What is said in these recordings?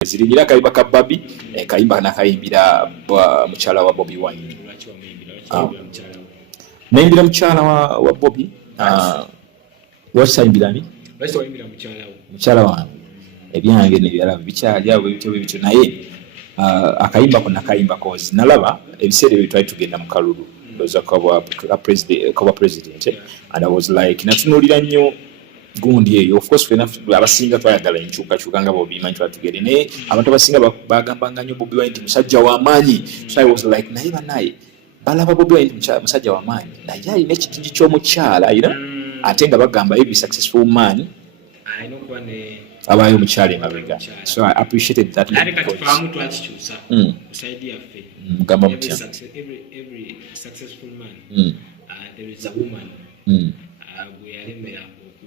ziringira kayimba ka Barbie kayimba nakayimbira mukyala wa Bobi Wine. Nayimbira mukyala wa Bobi wasayimbirani mukyala wange ebyange nebyalaba bikyali awo bityo naye akayimba konna kayimba kozi nalaba ebiseera ebyo twali tugenda mu kalulu ndoza kwa president and I was like natunuulira nnyo gundi eyo of course abasinga twayagala enkyukakyuka nga Bobi manyi twatugere naye abantu abasinga bagambanga nnyo Bobi Wine nti musajja w'amaanyi. So I was like naye banaye balaba Bobi Wine musajja w'amaanyi naye alina ekitigi ky'omukyala ate nga bagamba every successful man abayo mukyala emabega. So I appreciated that. Mugamba mutya every successful man there is a woman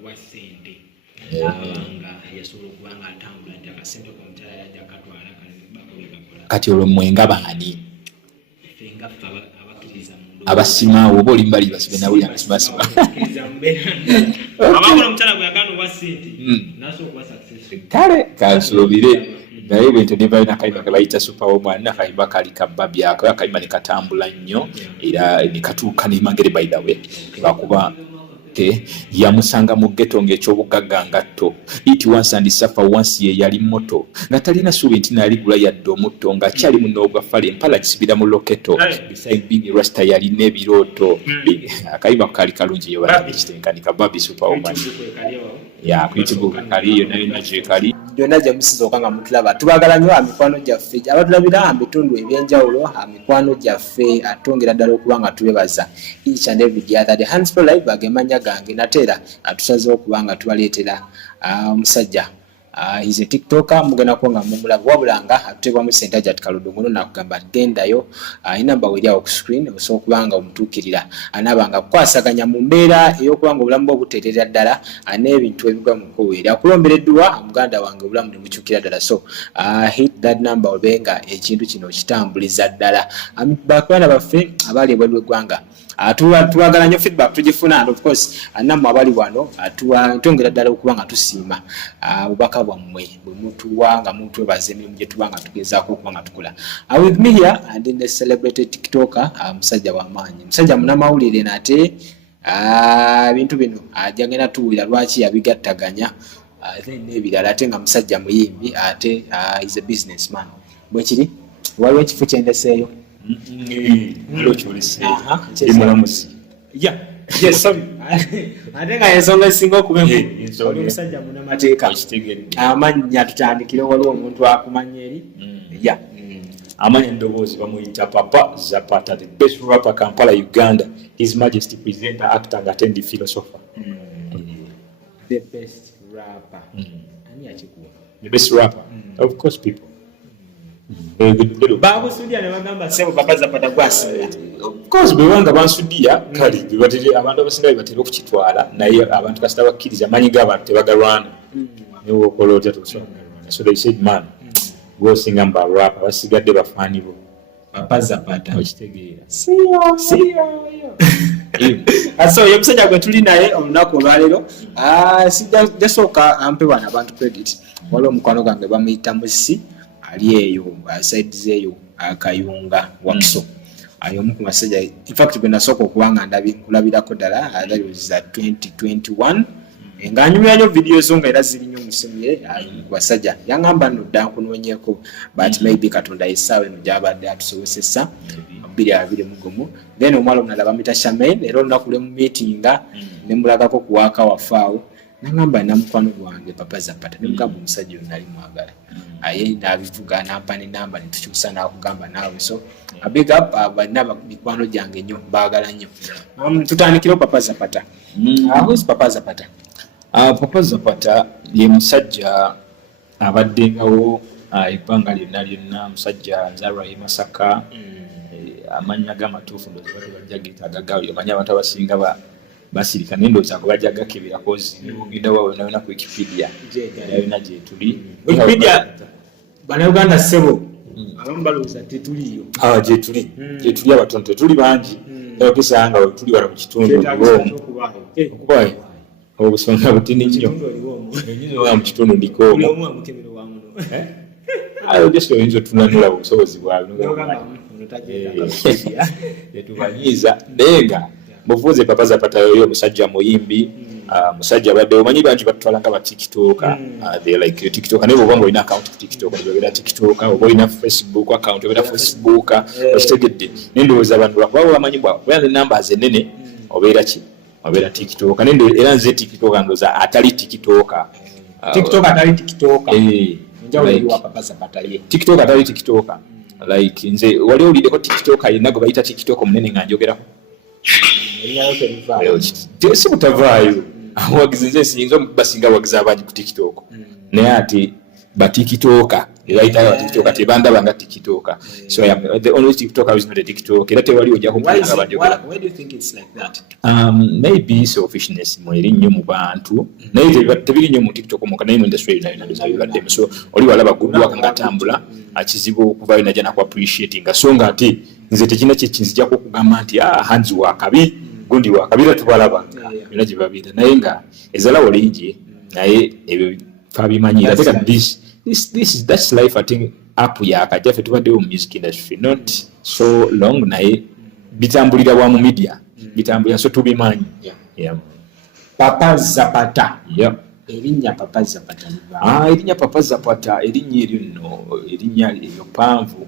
wasente abanga yasobola okubanga atambula nti akasente ku mutala yajja katwala kati olwo mwenga baani fenga abakkiriza mundu abasimaawo oba oli mbali basibe nawuli abasimasiba abakola omutala gwe yagana obasente naso okuba successful kale kansuubire naye bwente nebalina akayimba kebayita superwoman nakayimba kali ka Barbie ako akayimba nekatambula nnyo era nekatuuka nemagere by the way bakuba yamusanga mu ghetto ng'ekyobugagga ngatto it once and suffer once ye yali moto nga talina suubi nti naligula yadde omutto ng'akyali munoobwa fale empala kisibira mu loketo beside being rasta yalina ebirooto akayimba kali kalungi yo bakitenkanika Barbie superwoman ya kuyitibwa kali yonna yonna gyekali byonna gye musizoka nga mutulaba tubagala nnyo mikwano gyaffe abatulabira bitundu ebyenjawulo mikwano gyaffe atongera ddala okuba nga tubebaza each and every day that the hands for life bagemanya gange nateera atusazeho okuba nga tubaleetera omusajja he's a tiktoker mugenda kuba nga mumulaba wabulanga atuteebwamu sente ajati kaludongono nakugamba gendayo inamba weri ku screen osobola okuba nga omutuukirira anaabanga kukwasaganya mu mbeera ey'okuba nga obulamu bwe buteerera ddala n'ebintu ebigwa mu kkubo eri akulombereddwa muganda wange obulamu ne bukyukira ddala. So hit that number obe nga ekintu kino kitambuliza ddala bakwala baffe abali ebweru w'eggwanga tubagala nnyo feedback tugifuna and of course nammwe abali wano twongera ddala okuba nga tusiima obubaka bwammwe bwe mutuwa nga mutwebaza emirimu gye tuba nga tugezaako okuba nga tukola. With me here and in the celebrated tiktoker musajja w'amaanyi musajja munamawulire nate ebintu bino ajagenda tuwulira lwaki yabigattaganya n'ebirala ate nga musajja muyimbi ate is a businessman bwe kiri waliwo ekifo kyendeseeyo ate nga ensonga esinga okuba oli omusajja munamateeka amannya tutandikire waliwo omuntu akumanya eri amanya endoboozi bamuyita Papa Zapata, the best rapper Kampala Uganda, His Majesty presenter actor and attending philosopher. The best rapper ani akikuwa the best rapper of course people babu studio ne bagamba sebo Papa Zapata kwasira of course bewanga bansudia kali bibatire abantu abasinga bibatire okukitwala naye abantu kasita bakkiriza amanyi g'abantu tebagalwana niwo okolota tusoma. So they said man go sing amba rap basigadde bafaani bo Papa Zapata okitegeera so yemusajja gwe tuli naye olunaku olwaleero jasooka ampe bana abantu credit waliwo omukwano gwange bamuyita musi ali eyo sides eyo akayunga wakiso omu ku masajja in fact bwe nasooka okuba nga nkulabirako ddala that was 2021 nga nyumira nnyo video zo nga era ziri nnyo musimu ye basajja yaŋŋamba nno dda nkunoonyeeko but maybe katonda essaawa eno gy'abadde atusobozesa 2021 then omwala omulala bamuyita Shamaine era olunaku lwe mu meetinga ne mulagako ku waaka wafaawo naŋŋamba namukwano gwange Papa Zapata ne mugamba omusajja oyo nali mwagala aye n'abivuga nampa n'enamba ne tukyusa n'akugamba naawe. So a big up balina mikwano gyange nnyo baagala nnyo. Tutandikire Papa Zapata. Who's Papa Zapata? Papa Zapata ye musajja abaddengawo ebbanga lyonna musajja nzalwa ye Masaka amannya g'amatuufu ndowooza bajja geetaagaga omanya abantu abasinga basirika naye ndowooza ko bajja gakebera kozi ogenda wawe yonna ku Wikipedia yonna gye tuli Wikipedia bannayuganda ssebo abamu balowooza tetuliyo gye tuli abatono tetuli bangi okisa nga tuli wala mu kitundu okubaayo obusonga butini nnyo. Wa mu kitundu ndiko just oyinza otunanula obusobozi bwawe netumanyiiza naye nga muvuuze Papa Zapata yoyo omusajja muyimbi musajja abadde omanyi bangi batutwala nga batikitoka they like tikitoka naye bw'oba nga olina account ku tikitoka nibeera tikitoka oba olina Facebook account obeera Facebook okitegedde nendowooza abantu bakuba bamanyi bwakubeera numbers ennene obeera ki obeera tikitoka era nze tikitoka ndowooza atali tikitoka atali tikitoka TikTok atali TikTok like nze wali olideko TikTok ayina gwe bayita TikTok omunene nga njogerako si butavaayo awagizi nze siyinza basinga awagizi abangi ku TikTok naye ati batikitoka ebayita batikitoka tebandaba nga TikTok so I am the only TikTok who is not a TikTok era tewali ojja kumpulira banjogera. Why do you think it's like that? Maybe selfishness mweri nnyo mu bantu naye tebiri nnyo mu TikTok muka naye mu industry nayo nabizabibaddemu so oli walaba guddwaka nga atambula akizibu okuvayo najja naku appreciating so nga ate nze tekina kyekinzijjako okugamba nti hanzi wakabi gundi wakabi era tubalabanga byonna gye babiira naye nga ezalawo lingi naye ebyo twabimanyira that's life. I think up yakajja ffe tubaddewo mu music industry not so long naye bitambulira wa mu media bitambulira so tubimanyi. Papa Zapata. Erinnya Papa Zapata erinnya Papa Zapata erinnya eryo nno erinnya eryo panvu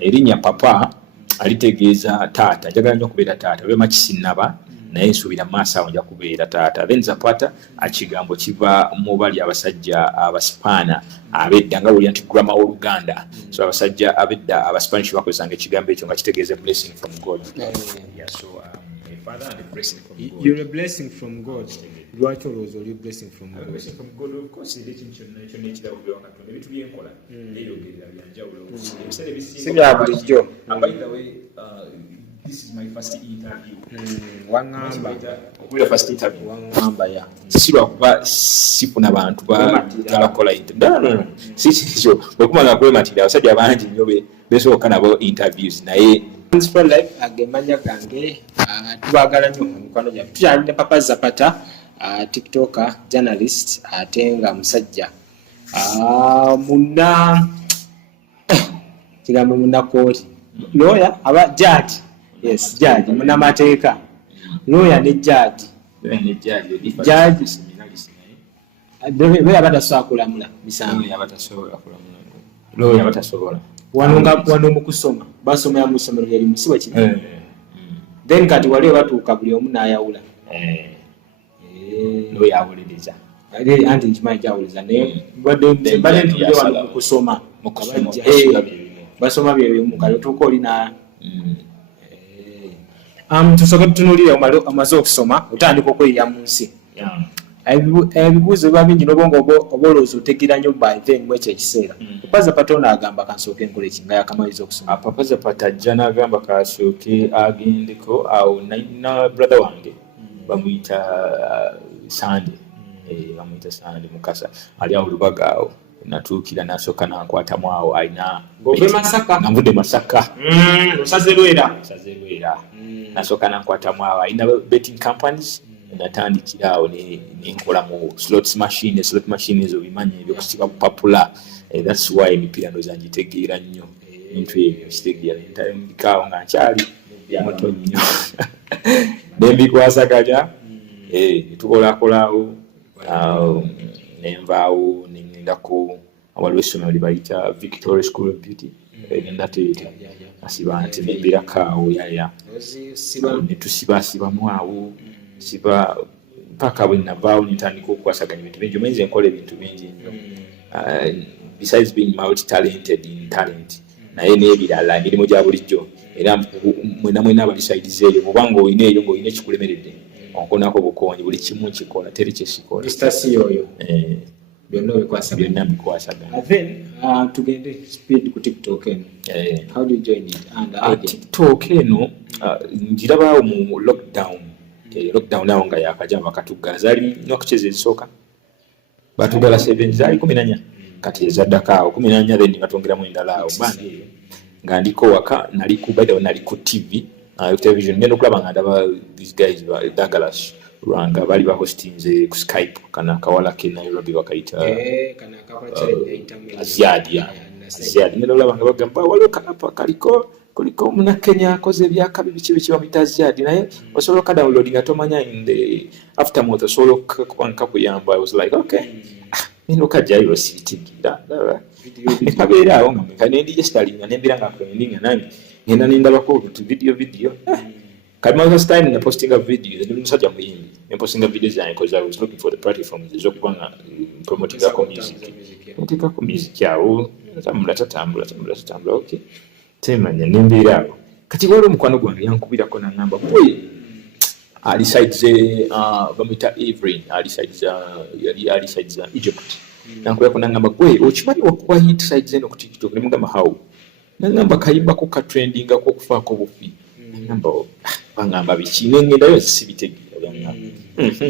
erinnya Papa alitegeeza taata njagala nnyo okubeera taata oba makisinaba naye nsuubira maaso awo nja kubeera taata then Zapata ekigambo kiva mu bali abasajja abasipaana abedda nga wulira nti grama w'Oluganda so abasajja abedda abaspanish bakozesanga ekigambo ekyo nga kitegeeza blessing from God. So Father and a blessing from God. You're a blessing from God. Lwaki olowooza oli blessing from God? Blessing from God, of course, ekintu kyonna ekirawo byowa Katonda ebintu byenkola neeyogerera byanjawulo ebiseera ebisinga si bya bulijjo. By the way, this is my first interview. Waŋŋamba first interview. Waŋŋamba ya si lwakuba sifuna bantu balakola no si kikyo bwekumanga kwematira abasajja bangi nnyo besooka nabo interviews naye for life agemanya gange tubagala nnyo mikwano gyaffe tukyalina Papa Zapata tiktoker journalist ate nga musajja muna kigambo munakooti lawyer aba judge. Yes, judge munamateeka lawyer ne judge bwe abatasobola kulamula misango abatasobola wano mu kusoma basomera mu ssomero lyali musiba kino then kati wali batuuka buli omu n'ayawula lweyawuliriza anti nkimanyi kyawuliza naye mbadde ntudde wano mu kusoma basoma byebimu kale otuuka olina tusooke tutunuulire omaze okusoma otandika okweyiya mu nsi ebibuuzo biba bingi n'obwongo oba olowooza otegeera nnyo by then mu ekyo ekiseera Papa Zapata ono agamba kansooke nkola eki nga yakamaliza okusoma. Papa Zapata ajja n'agamba kasooke agendeko awo na brother wange bamuyita Sande Mukasa ali awo Lubaga awo natuukira n'asooka n'ankwatamu awo alina nvudde Masaka osaze Lwera n'asooka n'ankwatamu awo alina betting companies natandikira awo nenkola mu slot machine ezo bimanyi ebyokusiba popula that's why emipiira ndo zanjitegeera nnyo bintu ebyo kitegeera ntandikaawo nga nkyali muto nnyo nembikwasaganya tukolakolaawo nenvaawo nengendaku waliwo essomero libayita Victoria School of Beauty egenda teeta asiba nti nembirakaawo yaya netusibasibamu awo siba mpaka bwe navaawo nitandika okukwasaganya ebintu bingi omenze nkola ebintu bingi nnyo besides being multi-talented in talent naye n'ebirala emirimu gya bulijjo era mwena abalisaidiza eyo bwobanga olina eyo ng'olina ekikulemeredde onkonako bukonyi buli kimu nkikola teri kyesikola oyo byonna bikwasaganya. Then tugende speed ku TikTok eno. How do you join it and TikTok eno njirabaawo mu lockdown awo nga yakajja bakatuggala zaali nokucheza ezisooka batugala 7 zaali 14 kati ezaddako awo 14 then batongeramu endala awo bandi eyo nga ndiko waka nali ku TV television ngenda okulaba nga ndaba these guys Douglas Rwanga bali ba hostinze ku Skype kana kawala ke Nairobi bakayita Aziadi Aziadi ngenda olaba nga bagamba waliwo kanapa kuliko Munnakenya akoze ebyakabi biki bamuyita Aziadi naye osobola okadownload nga tomanya in the aftermath osobola okakuyamba. I was like okay nino kajjayo ositigira nekabeera awo nga nendi gestalinga nembira nga kwendinga nange ngenda nendabako olutu video Kadma was time in posting a video, the musajja muyimbi, and posting a videos because I was looking for the platforms ezokubanga promoting our music. Ntika ku music yawo, tambula okay. Temanya nembirawo. Kati wali mukwano gwange yankubirako na namba. Boy, ali sides bamita Evelyn, ali sides Egypt. Nankubirako na namba. Boy, okimanyi wakuwa hit sides eno ku TikTok ne mugamba how. Nangamba kayimba ko ka trending ko kufaako bufi. Namba bangamba biki nengendayo sibitegeera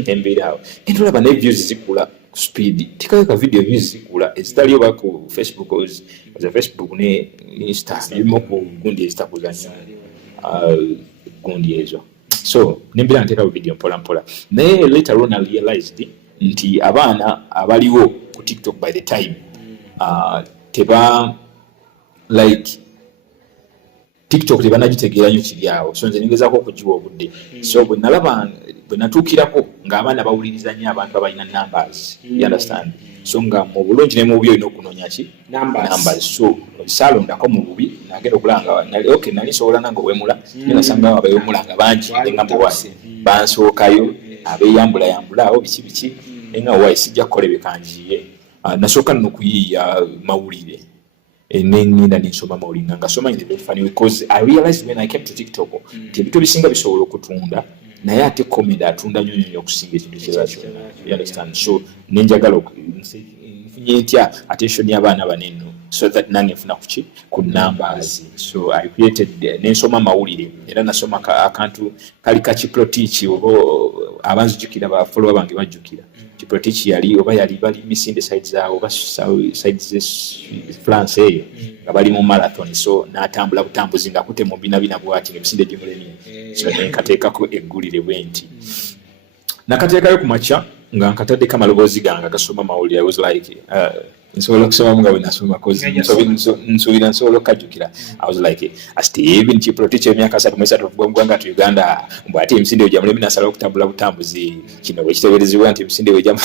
embeera awo entulaba ne views zikula speed tikaka video views zikula ezitaliyo ba ku Facebook za Facebook ne Insta irimo ku gundi ezitakuzanya gundi ezo so nembira nteka video mpola naye later on I realized nti abaana abaliwo ku TikTok by the time teba like TikTok tebanagitegeera nnyo kiryawo so nze ningezaako okugiwa obudde so bwe natuukirako ng'abaana bawuliriza nnyo abantu abalina numbers you understand so nga mu bulungi ne mu bubi olina okunoonya ki numbers so saalondako mu bubi nagenda okulanga okay nali nsobola nange owemula nasanga abeewemulanga bangi nga muwasi bansookayo abeeyambulayambula awo biki nga wayi sijja kukolebe kanjiye nasooka nokuyiiya mawulire nengenda ninsoma mawulire nga soma in the funny because I realized when I came to TikTok ebintu bisinga bisobola okutunda naye ate comedy atunda nnyo okusinga ekintu kirala kyonna you understand so nenjagala nfunye ntya attention y'abaana baneno so that nange nfuna kuki ku numbers so I created nensoma mawulire era nasoma akantu kali kakiplotiki oba abanzijukira bafollowa bange bajjukira kiplotiki yali bali misinde sides zaawo oba sides France eyo nga bali mu marathon so n'atambula butambuzi nga kute mu bina bwati emisinde gimuleni so nkateekako eggulire bwenti nakateekayo ku makya nga nkatadde kamaloboozi gange gasoma mawulire I was like nsobola okusomamu nga bwe nasoma kozi nsuubira nsobola okukajjukira I was like Steve kiplotiki emyaka 3 okuva tu Uganda mbw ate emisinde wejja mulemi nasala okutambula butambuzi kino bwe kiteeberezebwa nti emisinde wejja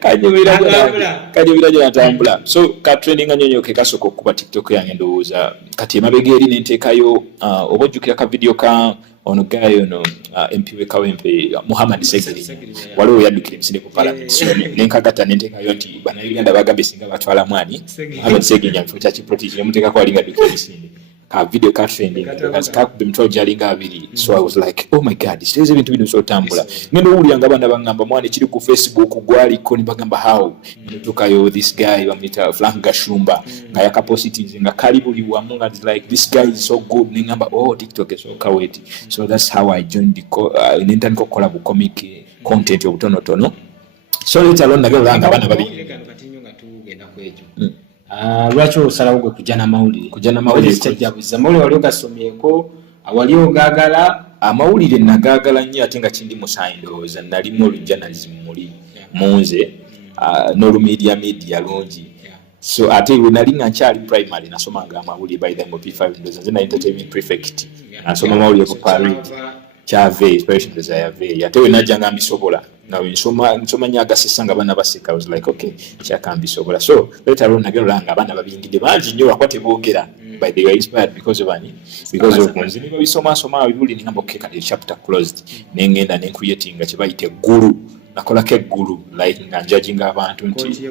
kanyumira gye natambula so katrendinga nnyo ke kasooka okuba TikTok yange ndowooza kati emabega eri nenteekayo oba ojjukira ka video ka ono gayo no MP wekawempe Muhammad Segiri waliwo yaddukira emisinde ku parliament so nenkagata nenteekayo nti bannayuganda bagambye singa batwala mwani Muhammad Segiri nyamfu kya kiprotiki nemuteekako alinga addukira emisinde ka video ka trending kakubba emitwalo gyalinga 2 so I was like oh my god kiteze ebintu bino sobotambula ngenda owulira nga abaana bagamba mwana kiri ku Facebook gwaliko ne bagamba how netukayo this guy bamuyita Frank Gashumba nga yakapositives nga kali buli wamu nga like this guy is so good nengamba oh TikTok so kaweti so that's how I joined the nentandika okukola bu comic content obutonotono so later on nagenda nga abaana babi lwaki osalawo gwe kujja n'amawulire kyajjabuza mawulire wali ogasomyeko wali ogaagala amawulire nagaagala nnyo ate nga kindi musayindowooza nalimu olujournalism muli munze n'olumedia lungi so ate we nali nga nkyali primary nasomanga amawulire by the P5 nze na entertainment prefect nasoma amawulire ku parade kyave inspiration desire ate we najja nga mbisobola nawe nsoma nnyo agasesa nga abaana baseka I was like okay kyakambisobola so later on nagenda olanga abaana babingidde bangi nnyo lwakuba teboogera by the way inspired because of nze niba bisoma bibuli ningamba okay kati chapter closed nengenda nencreatinga kye bayita eggulu nakolako eggulu like nga njajinga abantu nti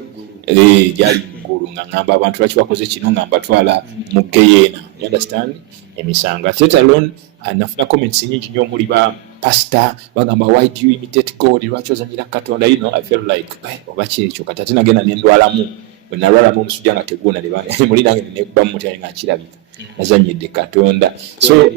gyali eggulu nga ngamba abantu lwaki bakoze kino nga mbatwala mu geyeena you understand emisango let alone nafuna comments nyingi nnyo omuli ba pastor bagamba why do you imitate God lwaki ozanyira Katonda you know I feel like oba kyekyo kati ate nagenda nendwalamu bwe nalwalamu omusujja nga teguuna muli nange nekubamu mutya nga nkirabika nazanyidde Katonda so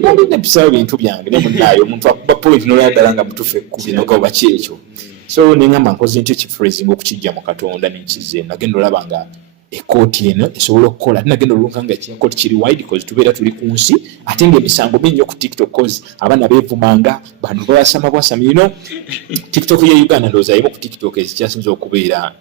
nalinepisaawo bintu byange nemunaayo omuntu akuba point nolwayagala nga mutufe kubinoga oba kyekyo so nengamba nkoze ntyo kifreezing okukijja mu Katonda nenkize nagenda olaba nga ekoti eno esobola okukola nagenda olunga nga ekikoti kiri wide cause tubeera tuli ku nsi ate ng'emisango mingi ku TikTok cause abaana beevumanga bano bawasama you know TikTok ye Uganda ndowooza emu ku TikTok ezikyasinza okubeera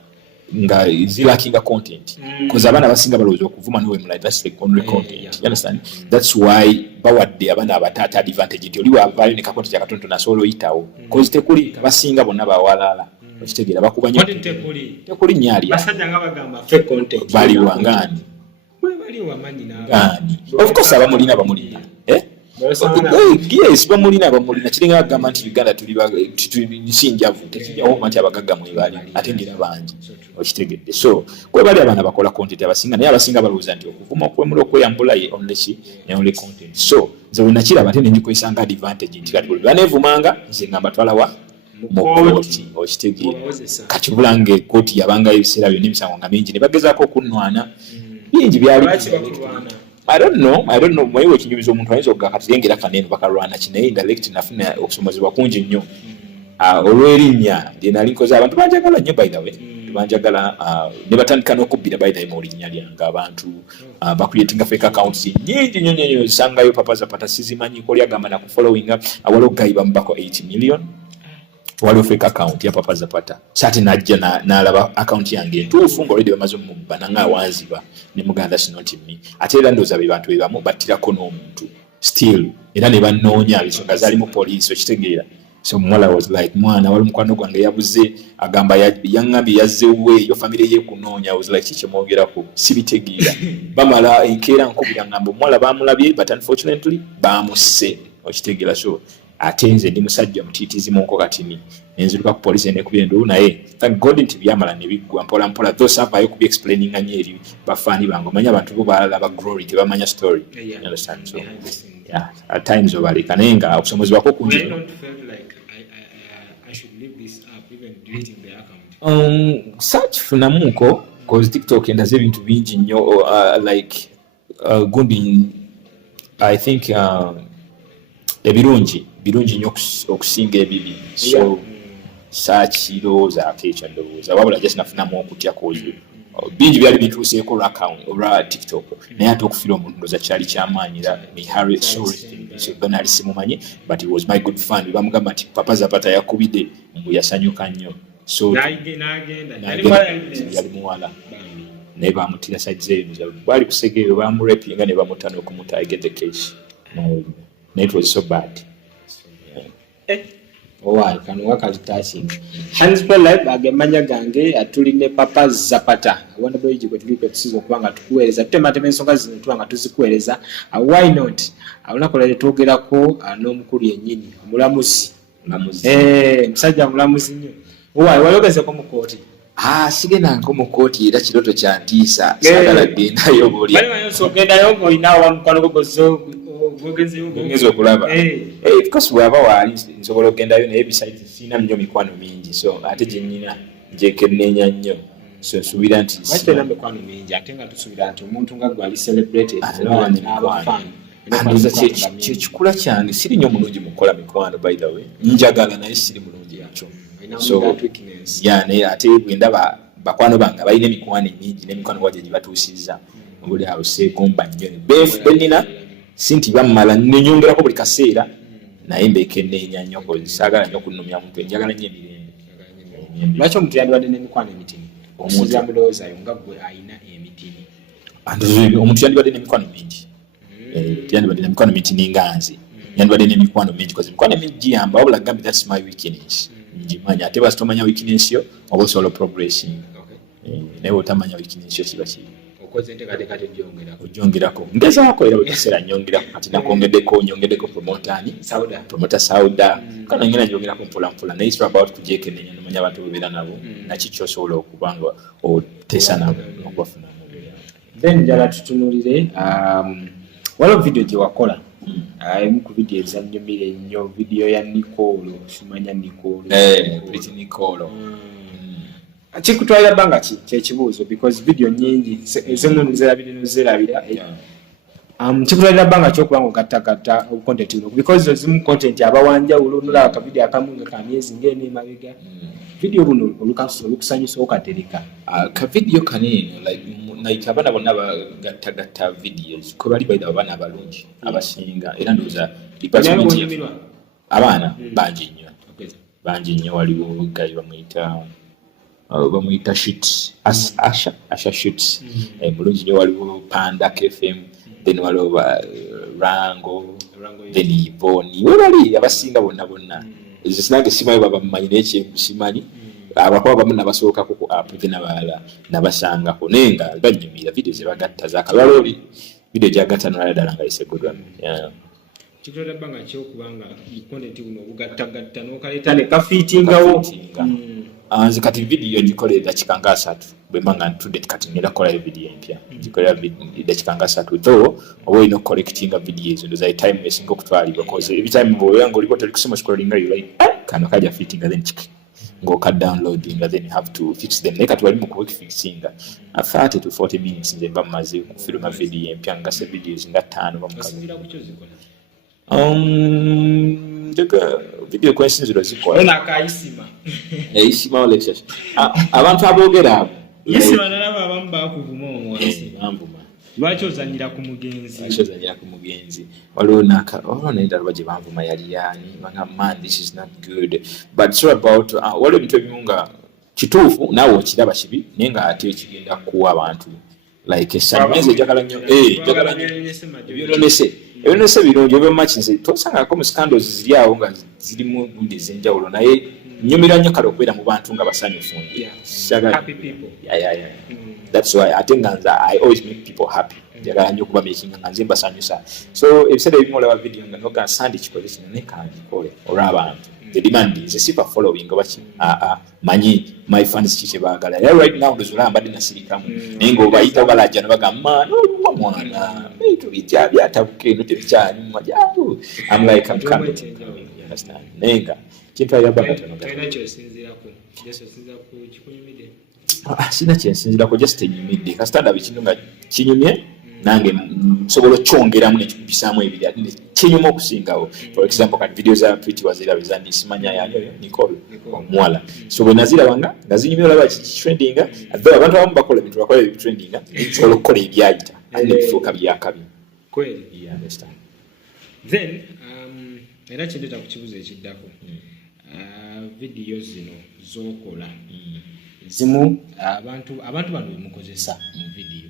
nga zilakinga content because abaana basinga balowooza okuvuma niwe mulai, that's the only content. You understand? That's why bawadde abaana abataata advantage nti oli wavaayo ne kakonti ya katono nasobola oyitawo because tekuli basinga bonna bawalala okitegeera bakuba nnyo tekuli nnyali basajja nga bagamba fake content baliwa ngani of course abamulina bamulina yes bamulina kiringa bagamba nti Uganda tuli nsinjavu tekijjawo nti abagagga mwebali ate ngira bangi okitegedde. So kwe bali abaana bakola content abasinga naye abasinga balowooza nti okuvuma okwemula okweyambula ye only content. So nze bwe nakiraba ate nenjikwesanga advantage nti kati buli baneevumanga nze ngamba twalawa mu kooti okitegeera kati bulange ekooti yabangayo ebiseera byonna emisango nga mingi ne bagezaako okunnwana bingi byali I don't know mwayiwa ekinyumiza omuntu ayinza okugakati yengera kanene bakalwana kinaye indirect nafuna okusomozebwa kungi nnyo olw'erinnya lye nali nkoze abantu banjagala nnyo by the way banjagala ne batandika n'okubbira by the way mu linnya lyange abantu bakuyetinga fake accounts nyingi nnyo zisangayo Papa Zapata sizimanyi ko lyagamba na kufollowinga awala okugayiba mubako 80 million waliwo fake account ya Papa Zapata sati najja n'alaba account yange entuufu ng'olwedde bamaze omubba nanga awanziba ne muganda that's not me ate era ndowooza be bantu be bamu battirako n'omuntu still era ne bannoonya ensonga zaali mu poliisi okitegeera. So muwala was like mwana wali mukwano gwange yabuze agamba yaŋŋambye yazzeeweeyo famire ye kunoonya. I was like kiki mwogerako sibitegeera bamala enkeera nkubira ŋŋamba omuwala baamulabye but unfortunately baamusse okitegeera. So ate nze ndi musajja mutiitizi munko katini enziruka ku poliisi nekubira enduulu naye thank God nti byamala ne biggwa mpola mpola those avaayo kubi explaininga nnyo eri bafaani bange omanya abantu bo balaba glory tebamanya story. You understand? So yeah at times obaleka naye nga okusomozebwako kungi search funamuko cause TikTok endaze ebintu bingi nnyo like gundi I think ebirungi nnyo okusinga ebibi. So search irowooza akeekya ndowooza wabula just nafunamu okutya kozi bingi byali bituuseeko olwa TikTok naye ate okufiira omuntu ndowooza kyali kyamaanyi ni Harry sorry nali simumanyi but it was my good fun bamugamba nti Papa Zapata yakubidde mbu yasanyuka nnyo. So yali muwala naye bamutira sajjeeyo bali kusegeyo bamurepinga ne bamuta n'okumuta I get the case. It was so bad. Owai kanuwa kalitashing Handspo Live agemanya gange atuline Papa Zapata wanda boyiji kwe tulipe tusizo kubanga tukueleza tutemateme ensonga zino tuwanga tuzikueleza why not awunakola letwogerako n'omukulu yennyini omulamuzi musajja mulamuzi nnyo owai wayogezeko mu kooti sigendanga mu kooti era kiroto kyantiisa sagala gendayo buli ogendayo ng'olinawo wamukwano gogozo ngeze okulaba because bw'aba waali nsobola okugendayo naye besides siina nnyo mikwano mingi so ate gye nnyina gyekenneenya nnyo so nsuubira nti watena mikwano mingi ate nga tusuubira nti omuntu nga gwe ali celebrated kyekikula kyange siri nnyo mulungi mu kukola mikwano by the way njagala naye siri mulungi yakyo so naye ate bwendaba bakwano bange balina emikwano emingi n'emikwano gwagye gye batuusizza buli awo seekomba nnyo benina sinti bamala nenyongerako buli kaseera naye mbekenneenya nnyo saagala nnyo kunnumya muntu njagala nnyo emirembe. Lwaki omuntu yandibadde n'emikwano emitini omusuuza mulowoozayo nga gwe ayina emitini omuntu yandibadde n'emikwano mingi yandibadde n'emikwano mitini nga nze yandibadde n'emikwano mingi koze emikwano emingi giyamba wabula gambi that's my weakness njimanya ate basi tomanya weakness yo oba osobola progressing naye otamanya weakness yo kiba kibi ojongerako ngezaako era bwekaseera nyongerako kati nyongeddeko promota sauda kana ngena nyongerako mpolampola naye it's about kujekenenya nomanya abantu bebeera nabo naki kyosobola okuba nga oteesa nabo n'okubafunamu. Then njala tutunulire waliwo video gye wakola emu ku video ezannyumire nnyo video ya Nicolo simanya Nicolo kikutwalira bbanga ki kyekibuuzo because video nyingi ezimu nzerabira kikutwalira bbanga kyokubanga ogattagatta content buno because ezimu content abawanjawulo nolaba ka video akamu nga ka myezi ng'ena emabega video buno olukusanyusa okatereka ka video kanene like abaana bonna bagattagatta videos kwe bali baida abaana abalungi abasinga era ndowooza abaana bangi nnyo waliwo gayi bamuyita bamuyita shit asha shit mulungi nyo waliwo Panda KFM then waliwo Rango then Ivoni wali abasinga bonna ezisinage simayo baba mmanyi n'ekye simanyi abakuba bamu nabasooka ku app then abalala nabasangako nenga banyumira video ze bagatta zakalwali video jagatta n'alala nga isegudwa kikola banga kyo kubanga content uno bugattagatta n'okaleta ne kafitingawo nze kati video ngikole dakika 3 bwemanga ntudde kati ngenda kukola video empya ngikola dakika 3 though oba olina collectinga video ezo ndoza time esinga okutwalibwa because every time bw'oyanga oliko toli kusoma scrolling you like kano kaja fittinga then ngoka downloading then you have to fix them like atwali mu quick fixing 30 to 40 minutes nze mba maze kufilma video empya nga se videos nga 5 bamukazi Jaga video questions zikola. Ona kaisima. Isima lecture. Abantu abogera abo. Isima nalaba abamba kuvuma omwasi. Bambuma. Lwaki ozanyira ku mugenzi? Lwaki ozanyira ku mugenzi? Waliwo naenda lwaje bamvuma yali yani. Banga man this is not good. But it's all about waliwo ebintu ebimunga kituufu naawe okiraba kibi naye nga ate ekigenda kuwa abantu. Like esameze jagala nnyo jagala nnyo ebyononese ebinonese birungi oba machinze tosangako mu scandals ziri awo nga zirimu gundi ez'enjawulo naye nnyumira nnyo kale okubeera mu bantu nga basanyufu happy people that's why I think I always make people happy jagala nnyo okuba making nga nze mbasanyusa so ebiseera ebimu olaba video nga noga sandi kikole kino naye kangikole olw'abantu the demand is a super following obachi manyi my fans chiche bagala right now ndozula mbadi nasirikamu nengo bayita balaja nabagamba no mwana eto bijabya atabuke no tebichani majabu I'm like I'm coming you understand nenga kintu ayaba katono kanacho sinzirako yeso sinzirako kikunyumide sina kyensinzirako just enyumide kastada bikinunga kinyumye nange sobola kyongeramu nekikubisamu ebiri ate kinyuma okusingawo for example kan videos za pretty wazira bizandi simanya yanyo Nicole omwala so bwe nazirabanga nga zinyumira laba trending atho abantu abamu bakola bintu bakola trending sobola okukola ebyayita ate bifuuka byakabi kweli you understand then era kindeta kukibuza ekiddako videos zino zokola zimu abantu bano bemukozesa mu video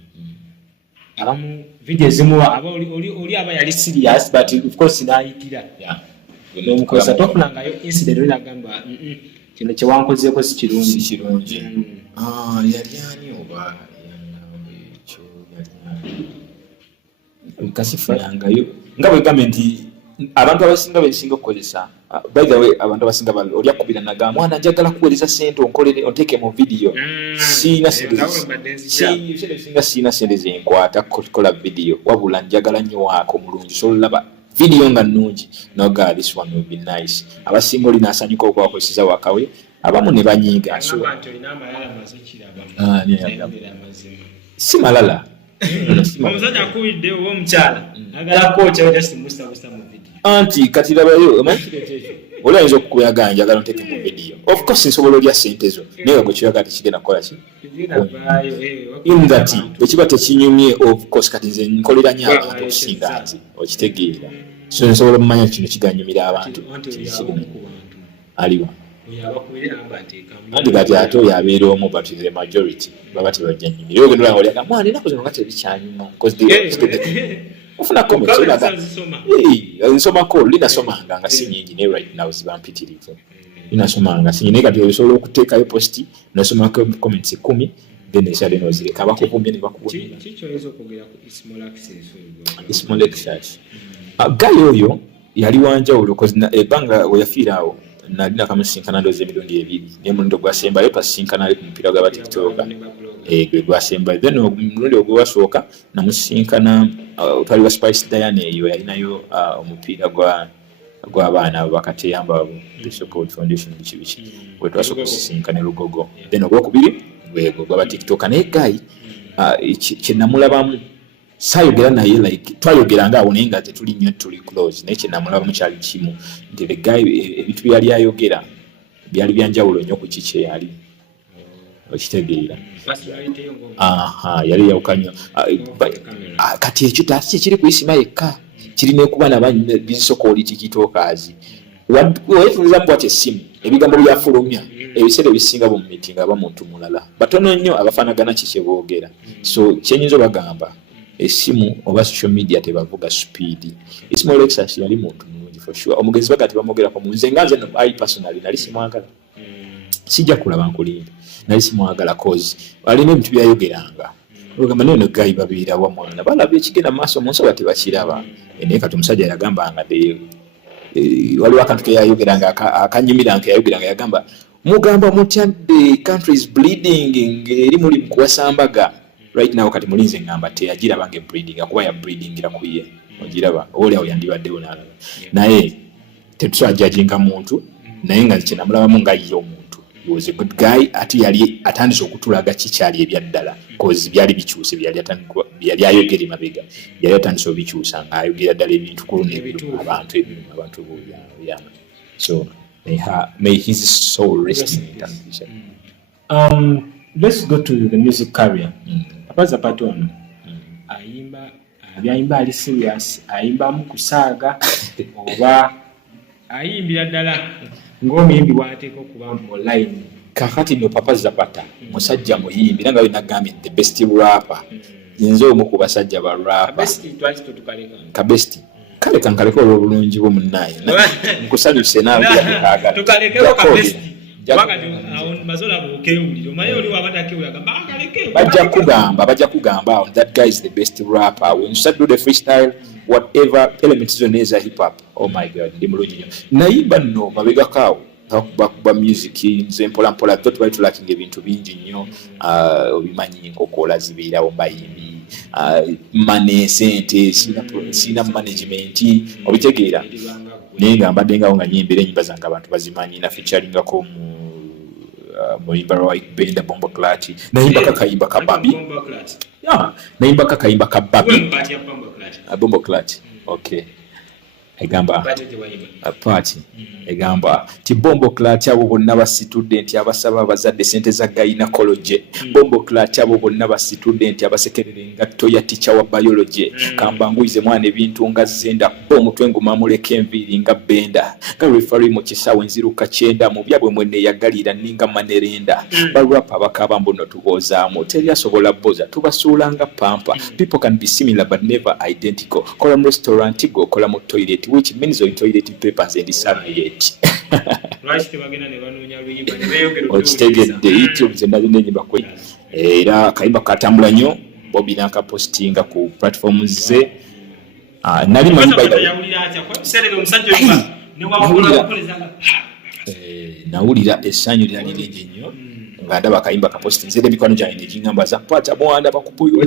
abamu video zimu aba oli aba yali serious but of course naayitira n'omukosa tofunangayo incident oli nagamba kino kyewankozeeko si kirungi yali ani oba ekyo nkasifulangayo nga bwegambe nti abantu abasinga bensinga okukozesa by the way abantu abasinga oli akubira naga mwana njagala kuweereza sente onkolere onteeke mu video siina sente zenkwata kukola video wabula njagala nnyo waako mulungi so olaba video nga nnungi noga this one will be nice abasinga oli nasanyuka okwakozesa wakawe abamu ne banyiiga si malala omusajja akuwidde oba omukyala agala kocha just musta mu video anti kati labayo oli ayinza okukuyagala njagala onteeke mu video of course nsobola olya sente zo naye gwe kiraga tekigenda kukola ki in that ekiba tekinyumye of course kati nze nkolera nnyo abantu okusinga nze okitegeera so nsobola omumanya kino kiganyumira abantu aliwa anti kati ate oyo abeera omu but the majority baba tebajja nyumira ogenda olanga olyaga mwana enaku zino nga tebikyanyuma ofuna comments nsomako linasomanga nga si nyingi ne right now ziba mpitirivu linasomanga si nyingi kati osobola okuteekayo posti nasomako comments 10 then esale nozireka abakukumbye ne bakubonera small access gayo oyo yali wanjawulo ebbanga weyafiiraawo nalina kamusinkana ndoze emirundi 2 n'emulundi gwasembayo twasinkana ali ku mupiira gwa TikTok gwe gwasembayo then omulundi ogwasooka namusinkana twali wa Spice Diane eyo yalinayo omupiira gw'abaana bakateyamba the support foundation biki bwe twasooka kusisinkana Lugogo then ogwokubiri gwego gwa TikTok naye gayi kyenamulabamu sayogera naye like twayogeranga awo naye nga tetuli nnyo tuli close naye kyenamulabamu kyali kimu nti the guy ebintu byali ayogera byali byanjawulo nnyo ku kiki yali okitegeera yali yawukanya kati ekyo tasi kiri ku isima yekka kirina okuba nabisoko oli tikitokaazi weetuliza bwati essimu ebigambo byafulumya ebiseera ebisinga mu meeting aba muntu mulala batono nnyo abafaanagana kiki boogera so kyenyinza obagamba essimu oba social media tebavuga speed isimu Lexus yali muntu mulungi for sure omugenzi baga tebamwogerako mu nze nga nze no I personally nali simwagala sijja kulaba nkulimba nali simwagala cause alina ebintu byayogeranga ogamba neno gayi babira wa mwana balabye ekigenda maaso mu nsaba tebakiraba naye kati omusajja yagambanga waliwo akantu keyayogeranga akanyumiranga keyayogeranga yagamba mugamba mutya the country is bleeding ngeri muli mukuwasambaga right now kati mulinze ngamba teyagiraba nge bleeding akuba ya bleedingira kuye ogiraba oli awo yandibaddewo nalaba naye tetusajjajinga muntu naye nga kyenamulabamu nga ye omuntu he was a good guy ati yali atandise okutulaga kikyali ebyaddala cause byali bikyuse byali ayogera emabega yali atandise obikyusa ng'ayogera ddala ebintu kulu n'ebintu abantu boyama so may his soul rest in eternity. Let's go to the music career. Papa Zapata ono ayimba ali serious ayimbamu kusaaga oba ayimbira ddala ng'omuyimbi bw'ateeka okuba mu online. Kakati no Papa Zapata musajja muyimbi nga we nagambye the best rapper nze omu ku basajja ba rapper kabesti kale kankaleko olw'obulungi bwo munnaye nkusanyuse naawe byakagala tukalekeko kabesti wakati mazola bukewuliro maye oli wabatakewulaga bajja kugamba that guy is the best rapper when you start do the freestyle whatever elements zoneza hip hop oh my god ndi mulungi nayimba no mabega kawo bakuba music nze mpola mpola tot bali tulakinga ebintu bingi nnyo obimanyi nkokola zibeerawo mbayimbi money sente sina management obitegeera naye nga mbadde ngawo nga nyimbira ennyimba zange abantu bazimanyi na featurengako muyimba right benda bombo clutch nayimba kakayimba ka Barbie nayimba kakayimba ka Barbie bombo clutch okay egamba party egamba ti bombo clutch abo bonna ba student abasaba abazadde sente za gynecology bombo clutch abo bonna ba student abasekerere ngatto ya teacher wa biology kambanguize mwana ebintu nga zenda omutwe nguma muleke enviri nga benda nga referee mu kisawe nziruka kyenda mu byabwe mwene yagalira ninga manerenda barapa abakaba mbono tubozaamu teri asobola boza tubasuulanga pampa people can be similar but never identical kola mu restaurant go kola mu toilet which means on toilet papers and serviette right tebagenda ne banoonya luyimba ne beeyogera okitegedde YouTube zendazi n'enyimba kwe era kayimba katambula nnyo Bobi nanka postinga ku platforms ze nali manyi bayida yawulira atya kwa serebe omusajja oyo ne wabula kukolezanga nawulira essanyu lyali lingi nnyo nga ndaba kayimba ka posting nze mikwano gyange negingamba Zapata mwana bakupuyo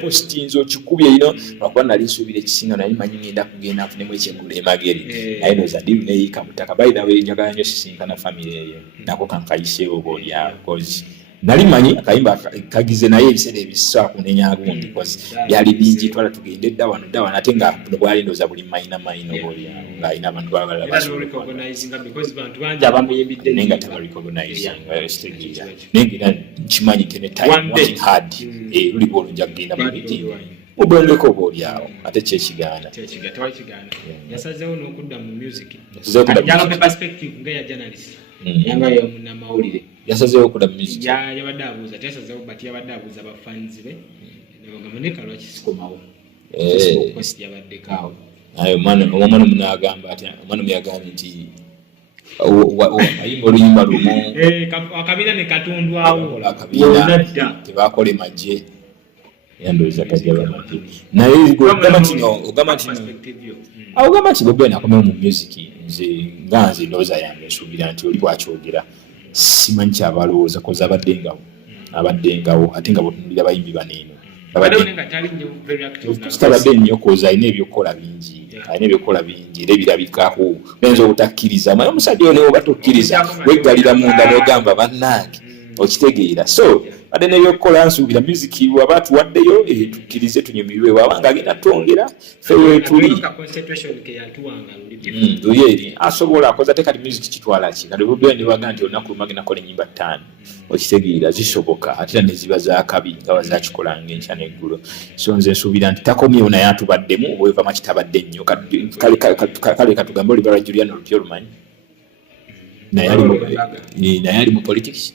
posting okikubye ino lwakuba nali nsuubira ekisinga nali manyi ngenda kugenda nfunemu ekyengula emageri naye noza ndimu neyiika mutaka by the way njagala nnyo sisinkana family eyo nako kankayiseewo boolyawo cause nali manyi akayimba kagize naye ebiseera ebisaa kunenya gundi cause byali bingi twala tugende dda wano ate nga bwali ndoza buli maina boolyawo ng'alina abantu babalala nenga tabarecognize nengira kimanyi tene time working hard luli bwolunja kugenda mubwengeko boolyawo ate kyekigaana yasazeewo n'okudda mu music ajanga perspective nga ya journalist yanga yomunamawulire yasazeewo okudda mu music yabadde abuuza teyasazeewo but yabadde abuuza abafanzi be nebagamba neka lwaki sikomawo kwesi yabaddekaawo ayo omwana munagamba ati omwana muyagambye nti ayimba oluyimba lumu akabiina ne katondwawo akabiina tebakole majje yandoweza kajabamajje naye ogamba nti Bobi Wine akomewo mu music nze ndowooza yange nsuubira nti oli bwakyogera simanyi kyabalowooza koza abaddengawo ate nga botunulira bayimbi baneeno kitabadde nnyo koza alina ebyokukola bingi era ebirabikako benza obutakkiriza maye omusajja oyo newoba tokkiriza weggalira munda n'ogamba bannange okitegeera so ate nebyokukola nsuubira music waba tuwaddeyo tukkirize tunyumirwe wabanga agenda twongera ffe weetuli luli eri asobola akoza te kati music kitwala ki kati Bobi Wine nibaga nti olunaku lumu agenda kola ennyimba 5 okitegeera zisoboka ate era neziba zakabi nga bazakikolanga enkya n'eggulo so nze nsuubira nti takomyewo naye atubaddemu bweva makitabadde nnyo kale katugambe olibala Juliana olutya olumanyi naye ali mu politics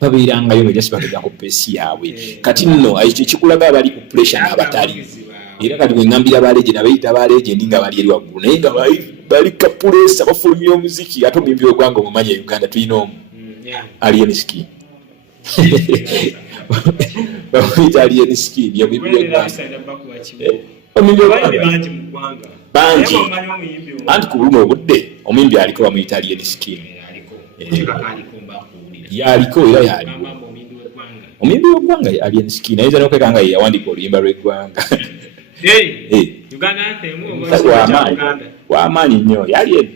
babeerangayo nga jasi bagenda ku pesi yaabwe kati nno ekikulaga abali ku pressure n'abatali era kati bwengambira balegendi abayita balegendi nga bali eri waggulu naye nga bali kapulesa bafulumya omuziki ate omuyimbi w'eggwanga omumanya Uganda tulina omu Alien Skin bamuyita Alien Skin omuyimbi w'eggwanga bangi anti ku bulumu obudde omuyimbi aliko bamuyita Alien Skin yaliko era yaliwo omuyimbi w'eggwanga Alien Skin ayinza n'okwekanga ye yawandiika oluyimba lw'eggwanga wamaanyi nnyo yali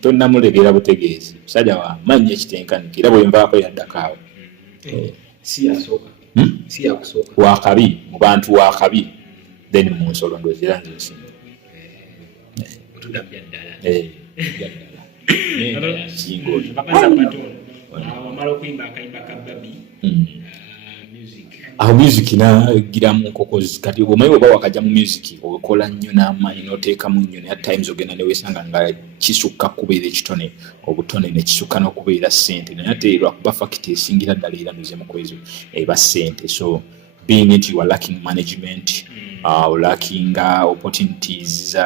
tonnamulegera butegeezi musajja wamaanyi ekitenkanika era bwenvaako yaddakaawo wakabi mu bantu wakabi then mu nsolo ndowooza era nze nsinga aho music nagiramu nkokozi kati omanyi oba wakajja mu music okola nnyo n'amaanyi n'oteekamu nnyo naye at times ogenda newesanga nga kisukka kubeera ekitone obutone nekisukka n'okubeera ssente naye ate lwakuba fakiti esingira ddala era nozemu kwezo eba ssente so being it you are lacking management lacking opportunities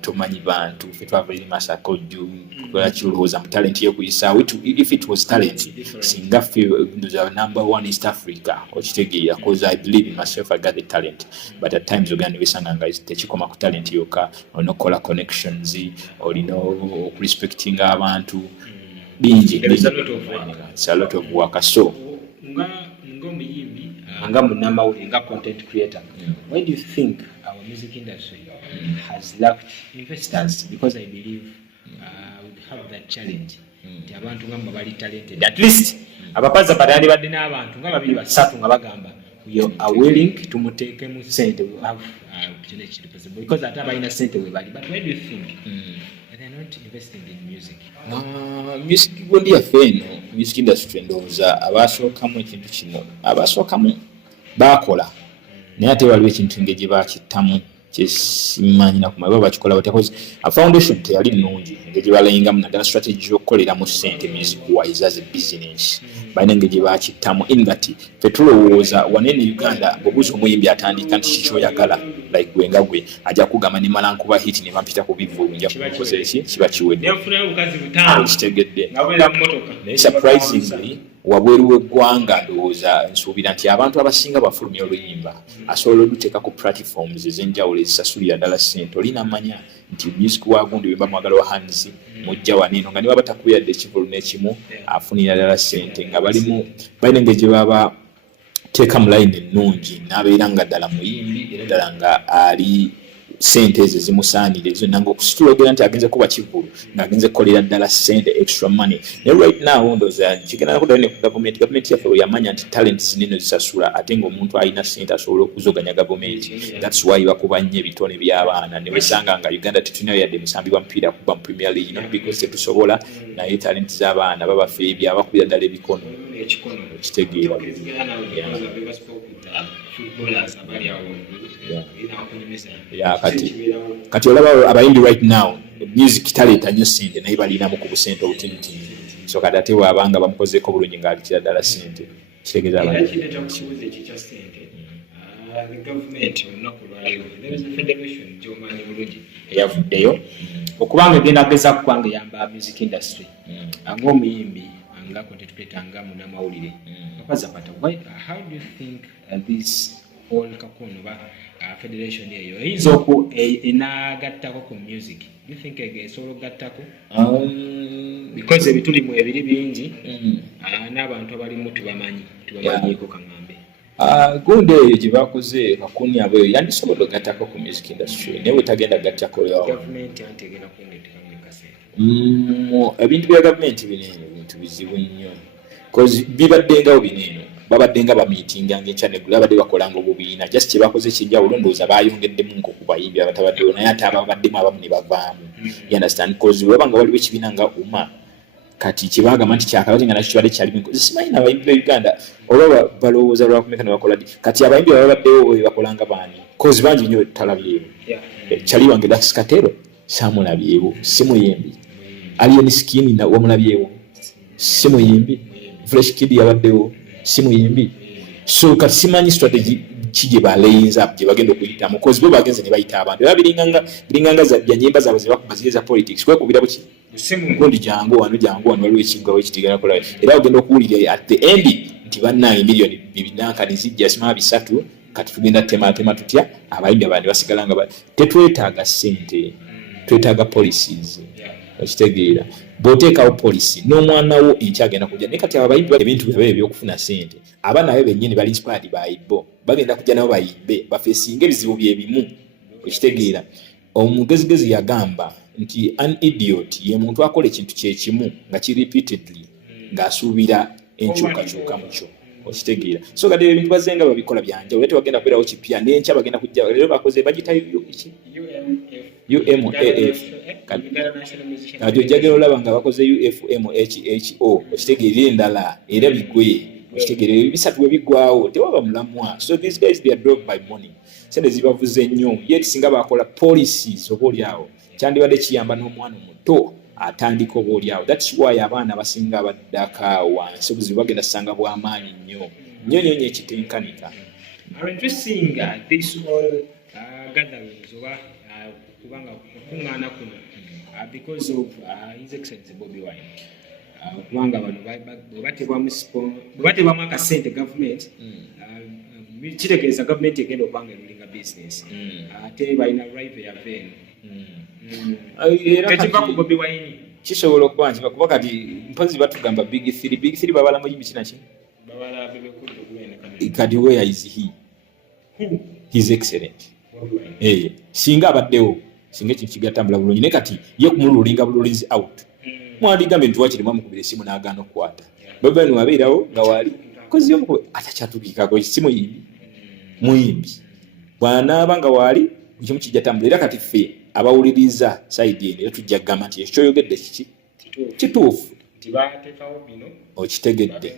tomanyi bantu fe twavaire masakojju kola kirowooza mu talent yekuyisa if it was talent singa ffe ndoza number 1 East Africa okitegeera because I believe in myself I got the talent but at times ogenda nebisanga nga tekikoma ku talent yokka olina okukola connections olina okurespecting abantu bingi it's a lot of work so ng'omuyimbi nga munnamawulire nga content creator why do you think our music industry has lacked investors because I believe we have that challenge nti abantu nga bali talented at least Papa Zapata badde n'abantu nga 2-3 nga bagamba we are willing to muteke mu sente we have because ate abalina sente we bali but why do you think they're not investing in music music gondi yaffe eno music industry ndowooza abasookamu ekintu kino abasookamu bakola naye ate waliwo ekintu ng'egye bakittamu kyesimanyi nakumaba bakikola batya cause a foundation teyali nnungi ng'egye balayingamu naddala strategy y'okukoleramu ssente music wise as a business balina ng'egye bakittamu in that ffe tulowooza wanene Uganda bw'obuuza omuyimbi atandika nti kikyoyagala like gwenga gwe ajja kugamba ne mala nkuba hit ne bampita ku bivu nja kukoza eki kiba kiwedde kitegedde naye surprisingly wabweru w'eggwanga ndowooza nsuubira nti abantu abasinga bafulumya oluyimba asobola oluteeka ku platforms ez'enjawulo ezisasulira ddala ssente olina manya nti music wagundi wemba mwagala wa hands mujja waneeno nga niba batakuyadde ekivulu n'ekimu afunira ddala ssente nga balina engeri gye baba teeka mu line ennungi n'abeera nga ddala muyimbi era ddala nga ali sente ezo zimusaanire ezo nanga okusitulogera nti agenze kuba kivulu ng'agenze kukolera ddala sente extra money naye right now ndowooza kigenda nakuddayo ne ku gavumenti yaffe we yamanya nti talents nino zisasula ate ng'omuntu alina sente asobola okuzoganya gavumenti that's why bakuba nnyo ebitone by'abaana ne wesanga nga Uganda tetulinayo yadde musambi wa mupiira kuba mu Premier League not because tetusobola naye talent z'abaana babaffe ebyo abakubira ddala ebikono ekitegeera kati olaba abayimbi right now music taleeta nnyo ssente naye balinamu ku busente obutinitini so kati ate bwabanga bamukozeeko bulungi ng'alikira ddala ssente kitegeeza eyavuddeyo okubanga egenda kugeza kukwange yamba music industry ng'omuyimbi nga content creator nga munnamawulire Papa Zapata how do you think this whole kakono ba federation eyo eyinza enagattako ku music do you think esobola okugattako because ebitulimu ebiri bingi n'abantu abalimu tubamanyiiko kaŋŋambe gundi eyo gye bakoze kakuni abo eyo yandisobodde ogattako ku music industry naye wetagenda gattako gavumenti anti egenda kundeetekamu kasente ebintu bya gavumenti binene bintu bizibu nnyo cause bibaddengawo bineeno babaddenga bamiitinga ng'enkyanegula babadde bakolanga obubiina just kye bakoze ekyenjawulo ndowooza baayongeddemu nko ku bayimbi abatabaddewo naye ate ababaddemu abamu ne bavaamu you understand cause webanga waliwo ekibiina nga uma kati kyebagamba nti kyakabate nga nakyo kibadde kyalimu simanyi n'abayimbi b'Uganda oba balowooza lwakumeka ne bakola ddi kati abayimbi babaddewo bakolanga baani cause bangi nnyo talabyewo kyali wange Daxkatero saamulabyewo si muyimbi Alien Skin wamulabyewo si muyimbi Fresh Kid yabaddewo si muyimbi so kati simanyi strategy ki gye balayinza gye bagenda okuyitamu cause bo bagenze ne bayita abantu era biringanga za nyimba zaabwe ze bakuba ziri za politics kwekubira buki nkondi jangu wano waliwo ekiggwawo ekitigana kola era ogenda okuwulira at the end nti bannange miliyoni 2 nizijja simama 3 kati tugenda tema tutya abayimbi abandi basigala nga tetwetaaga ssente twetaaga policies okitegeera bw'oteekawo policy n'omwana wo enkyagenda kujja naye kati abayimbi bali ebintu byabe ebyokufuna ssente abaana abe bennyini bali inspired by bo bagenda kujja nabo bayimbe bafeesinga ebizibu bye bimu okitegeera omugezigezi yagamba nti an idiot ye muntu akola ekintu kyekimu nga ki repeatedly ng'asuubira enkyukakyuka mu kyo okitegeera so kati ebintu bazenga babikola byanjawulo ate bagenda kubeerawo kipya n'enkya bagenda kujja leero bakoze bagita UMAF kati ojjagala olaba nga bakoze UFMHHO okitegeera endala era bigwe okitegeera bisatu bwe biggwawo tewaba mulamwa so these guys they are drove by money sente zibavuze nnyo yet singa bakola policies oba oliawo kyandibadde kiyamba n'omwana omuto atandika oba oliawo that's why abaana basinga baddaka wansi obuzibu bagenda ssanga bw'amaanyi nnyo nnyo ekitenkanika interesting this all gatherings oba kubanga okuŋŋaana kuno because of his excellency Bobi Wine kubanga bano bwebatebwamu akasente gavumenti kitegeeza gavumenti egenda okubanga erulinga business ate balina rive yaveeno tekiva ku Bobi Wine kisobola okuba nti kuba kati mpozi batugamba big three babala muyimbi kinaki kati where is he his excellent singa abaddewo singa ekintu kigatambula bulungi naye kati ye kumululinga bulolinzi out mwaligambe nti wakirimu amukubira essimu n'agaana okukwata Bobi Wine wabeerawo nga wali kozi yomukuba atakyatuukikako si muyimbi bw'anaaba nga wali ekimu kijja tambula era kati ffe abawuliriza sayidi eno era tujja kugamba nti ekyo kyoyogedde kiki kituufu okitegedde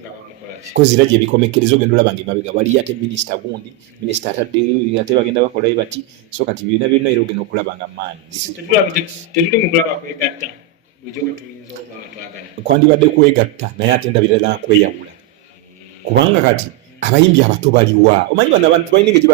kozi era gye bikomekereza ogenda olaba ng'emabega waliyo ate minisita gundi minisita ataddeyo ate bagenda bakolayo bati so kati byonna byonna era ogenda okulaba nga maani tetuli mu kulaba kwegatta bulijjo bwe tuyinza okuba nga twagala kwandibadde kwegatta naye ate ndabira ddala kweyawula kubanga kati abayimbi abato baliwa omanyi bano abantu balina gye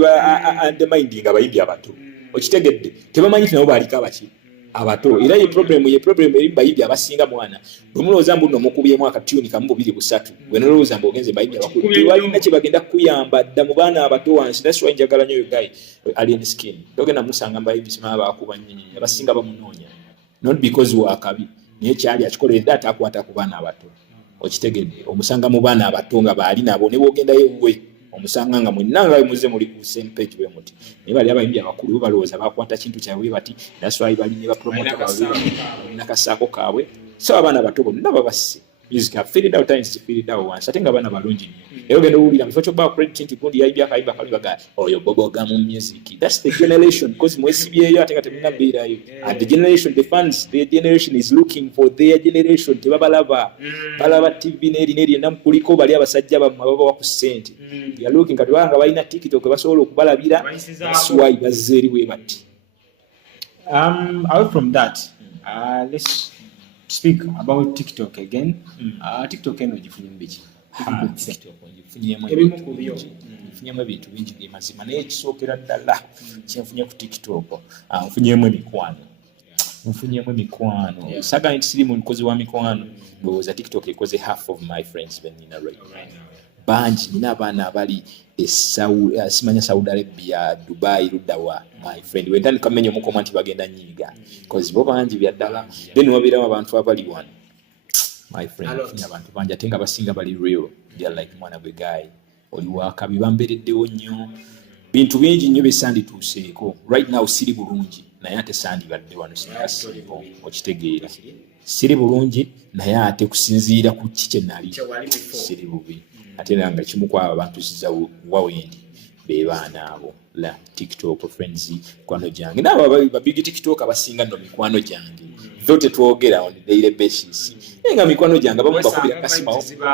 ba underminding abayimbi abato okitegedde tebamanyi nti nabo baaliko abaki abato era ye problem eri bayimbi abasinga mwana bwe mulowooza mbu nno mukubyemu akatuni kamu 2-3 gwe nolowooza mbu ogenze bayimbi abakulu tebalina kye bagenda kuyamba dda mu baana abato wansi that's why njagala nnyo guy Alien Skin togenda musanga mu bayimbi simaba baakuba nnyo abasinga bamunoonya not because wakabi naye kyali akikola edda atakwata ku baana abato okitegedde omusanga mu baana abato nga baali nabo ne boogendayo ewuwe omusanga nga mwenanga muze muli ku same page bwe muti naye bali abayimbi abakulu balowooza bakwata kintu kyabwe bati that's why bali ne bapromota nakasaako kaabwe so abaana abato bonna babasse music filled out times filled out once ate nga abaana balungi nnyo era ogenda owulira mufo kyoba credit nti gundi yayibya akayimba kali baga oyo boboga mu music that's the generation because mwesibyeyo ate nga temunabeerayo and the generation the fans the generation is looking for their generation tebabalaba balaba tv neri namukuliko bali abasajja bammwe babawa ku ssente they are looking kati banga balina tiktok basobola okubalabira that's why bazze eri bwe bati away from that let's speak about TikTok again. TikTok eno gifunyemu biki? Ebimu ku byo nfunyemu ebintu bingi bye mazima naye ekisookera ddala kyenfunye ku TikTok nfunyemu emikwano sagala nti siri mu mukozi wa mikwano ndowooza TikTok ekoze half of my friends benina right now bangi nina abaana abali simanya Saudi Arabia Dubai luddawa my friend wentandika mmenya omukoma nti bagenda nyiiga because bo bangi bya ddala then wabeerawo abantu abali wano my friend funya abantu bangi ate nga basinga bali real they are like mwana gwe guy oli wakabi bambereddewo nnyo bintu bingi nnyo besandituuseeko right now siri bulungi naye ate sandibadde wano singa siripo okitegeera siri bulungi naye ate kusinziira ku kike nali siri bubi ate nga kimu kwa abantu siza wawendi be baana abo la TikTok friends kwano jange nabo babigi TikTok abasinga no mikwano jange zote tuogera on daily basis nga mikwano jange abamu bakubira kasima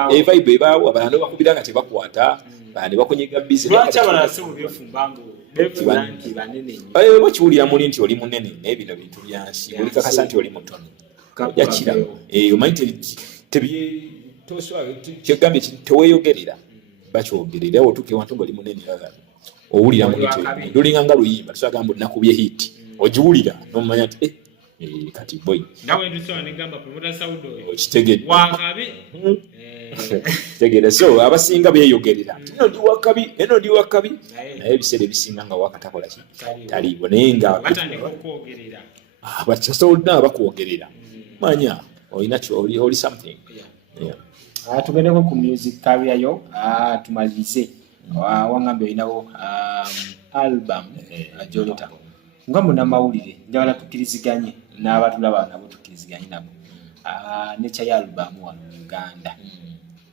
vibe bawo abantu bakubira nga tebakwata bandi bakunyiga busy lwacha barasimu byofumbango befulanki banene wakiwulira muli nti oli munene n'ebino bintu byansi oli kakasa nti oli mutono yakira omanyi tebye toswa kyegambye teweeyogerera bakyogerera otuuke wantu ng'oli munene owulira muniti lulinga nga luyimba tusagamba nakubye hiti ogiwulira nomanya nti kati boy okitegedde kitegedde so abasinga beeyogerera eno ndi wakabi naye ebiseera ebisinga nga wakatakola ki taliiwo naye nga bakyasolina bakwogerera manya oli something tugendeko ku music career yo tumalize wangambe olinawo album gyoleta nga munamawulire njagala tukkiriziganye n'abatulaba nabo tukkiriziganye nabo nekyayo album wano mu Uganda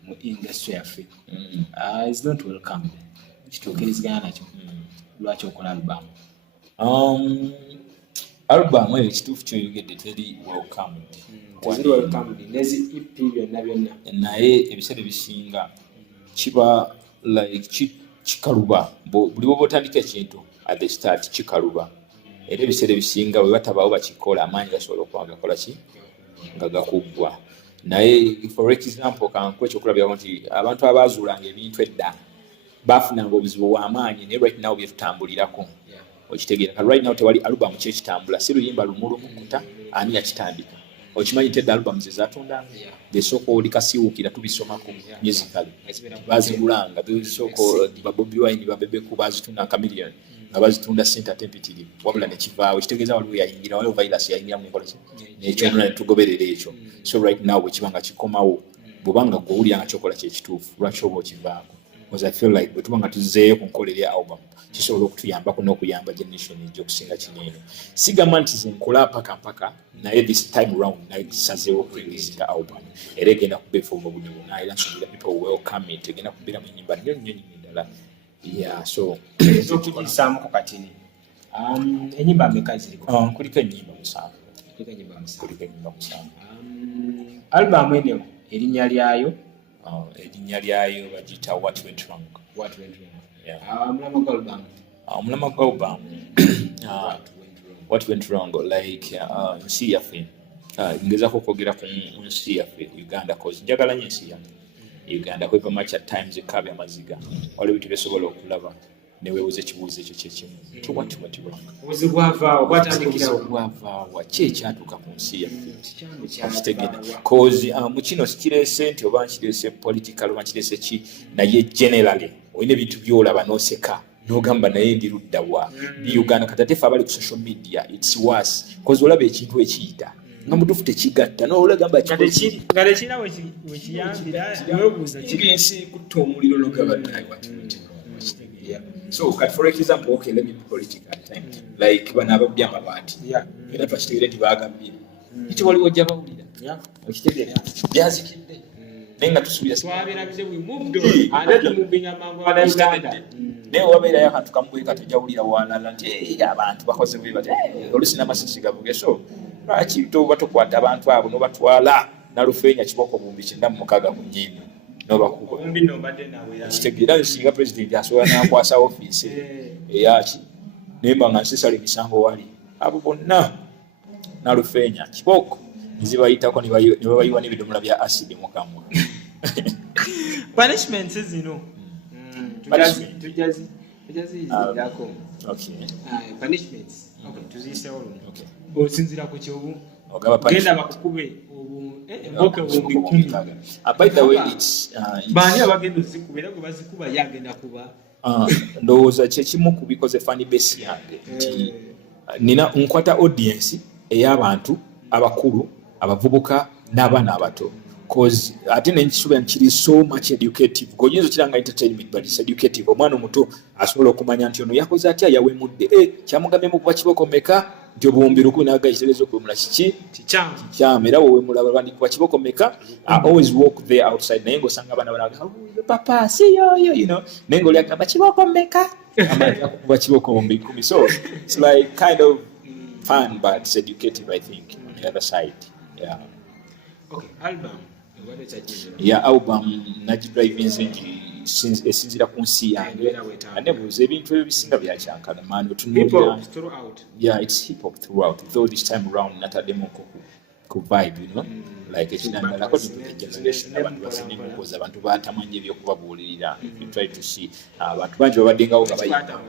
mu industry yaffe is not welcome kituukiriziganya nakyo lwaki okola album eyo ekituufu kyoyogedde teri welcome nezi EP byonna naye ebiseera ebisinga kiba like kikaluba buli bwoba otandika ekintu at the start kikaluba era ebiseera ebisinga bwe batabaawo bakikola amaanyi gasobola okuba gakola ki nga gakubbwa naye for example kankwe ekyokulabirako nti abantu abaazuulanga ebintu edda baafunanga obuzibu bw'amaanyi naye right now byetutambulirako okitegeera right now tewali album kyekitambula si luyimba lumulumu kuta ani yakitandika okimanyi nti edda album ze zatundanga esooka oli kasiwukira tubisomako musically bazigulanga bisooka Bobi Wine babebeku bazitunda nka million nga bazitunda sente ate mpitirivu wabula nekivaawo kitegeeza waliwo yayingira waliwo virus yayingira munkola ki nekyonona netugoberera ekyo so right now bwekiba nga kikomawo bwobanga gwowulira nga kyokola kyekituufu lwaki oba okivaako because I feel like bwetuba nga tuzeeyo ku nkolera ya album kisobola okutuyambako n'okuyamba generation ejja okusinga kineeno sigamba nti ze nkola mpaka naye this time round naye gisazeewo okureleasinga album era egenda kuba efomba obudde bwonna era nsuubira people welcome it egenda kubeera mu nnyimba nnyonyi ddala so ezokugisaamuko katini ennyimba mmeka ziriko kuliko ennyimba musanvu album eno erinnya lyayo bagiyita What Went Wrong. Mulama gwa album What Went Wrong like nsi yaffe ngezako okwogera ku nsi yaffe Uganda cause njagala nnyo ensi yaffe Uganda kwepa much at times ekabya amaziga waliwo bintu byesobola okulaba neweebuuza ekibuuzo ekyo kyekimu what went wrong bwavaawa ki ekyatuuka ku nsi yaffe kitegeda cause mu kino sikireese nti oba nkireese political oba nkireese ki naye generally olina ebintu byolaba n'oseka n'ogamba naye ndi luddawa ndi Uganda kati ate fe abali ku social media it's worse cause olaba ekintu ekiyita nga mutuufu tekigatta n'olagamba tekina wekiyambira webuuza kigensi kutta omuliro n'ogabanaye so for example okay let me be political at time like bana ababya amabaati era twakitegeera nti baagambye ekyo waliwo ojja bawulira okitegeera byazikidde naye nga tusuubira naye wabeerayo akantu kamubweka tojawulira walala nti abantu bakoze bwe bati olusi n'amasisi gavuge so lwaki toba tokwata abantu abo n'obatwala nalufeenya kiboko bumbi 96 ku nnyimba kitegeera singa pulezidenti asobola n'akwasa ofiisi eyaki naye mba nga nsisala emisango wali abo bonna nalufeenya kiboko nezibayitako ne babayiwa n'ebidomola bya acidi mukamwa punishments zino tujazizirako punishments tuziyisewo osinzira ku kyobu genda bakukube emboka obubi 10 by the way it's bani abagenda zikuba era bazikuba yagenda kuba ndowooza kyekimu ku bikoze funny base yange nti nina nkwata audience ey'abantu abakulu abavubuka n'abaana abato cause ate nenkisuubira nkiri so much educative goyinza okiranga entertainment but it's educative omwana omuto asobola okumanya nti ono yakoze atya yawemudde kyamugambye mu kuba kiboko meka nti obuwumbi 1000 kitegeeza okwemula kikyamu era wowe mulaba bandikuba kiboko meka. I always walk there outside naye ng'osanga abaana balaga papa si yoyo you know naye ng'oli agamba kiboko meka amala kukuba kiboko 10,000. So it's like kind of fun but it's educative I think on the other side. Yeah. Okay, album nagidrivinze esinzira ku nsi yange anebuuza ebintu ebyo bisinga byakyankana maani otunuulira it's hip hop throughout though this time around nataddemu ku vibe you know like ekinandalako generation abantu basini mukoza abantu batamanye ebyokubabuulirira you try to see abantu bangi babaddengawo nga bayimba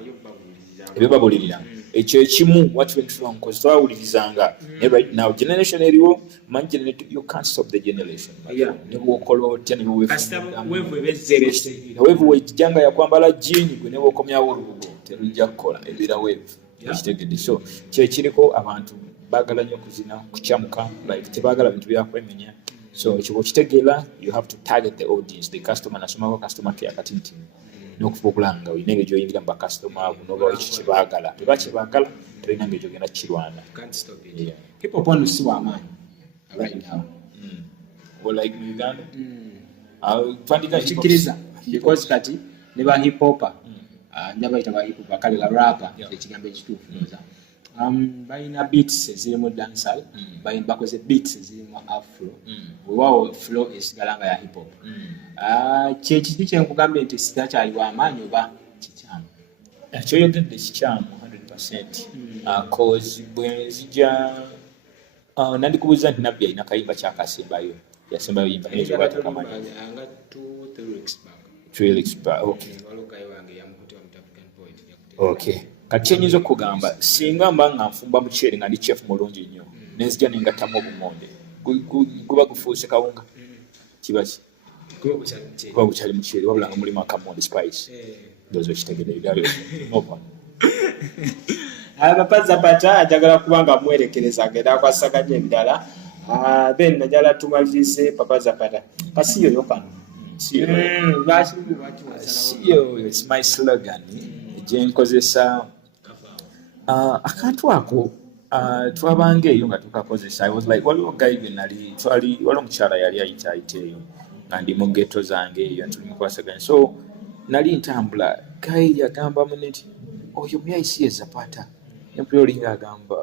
ebyo babuulirira ekyo ekimu what went wrong because twawulirizanga right now generation eriwo man generate you can't stop the generation ne bwokola otya ne wevu wejjanga yakwambala jini gwe ne bwokomyawo olubugo terujja kukola ebira wevu ekitegedde so kyekiriko abantu baagala nnyo okuzina kukyamuka like tebaagala bintu byakwemenya so ekyo bwokitegeera you have to target the audience the customer nasomako customer care katintini n'okufa okulanga olina engeri gy'oyingira mu bakasitoma abo n'oba ekyo kyebaagala tebakyebagala tolina engeri gy'ogenda kukirwana. Hip hop ono si w'amaanyi right now like mu Uganda kikkiriza because kati ne ba hip hopper njabayita ba hip hopper kale la rapper ekigambo ekituufu balina beats ezirimu dancehall bakoze beats ezirimu afro weewaawo flow esigala nga ya hip hop kyekiki kyenkugambye nti sitakyali w'amaanyi oba kikyamu kyoyogedde kikyamu 100% cause bwe nzija nandikubuuza nti nabbi alina kayimba kyakasembayo yasembayo yimba nekyobatakamanya 2 weeks back okay kati kyenyinza okugamba singa mba nga nfumba muceere nga ndi chef mulungi nnyo nenzija nengattamu obumonde guba gufuuse kawunga kibaki kuba bukyali muceere wabula nga mulimu akamonde spice ndowooza okitegereera Papa Zapata ajagala kubanga mwerekereza agenda akwasaganya ebirala then najala tumalirize Papa Zapata kasiyo yokano siyo it's my slogan gyenkozesa akantu ako twabanga eyo nga tukakozesa I was like waliwo guy gwe nali waliwo omukyala yali ayita eyo nga ndi mu ghetto zange eyo tuli mukwasaganya so nali ntambula guy yagamba munne nti oyo muyayisi ye Zapata employing agamba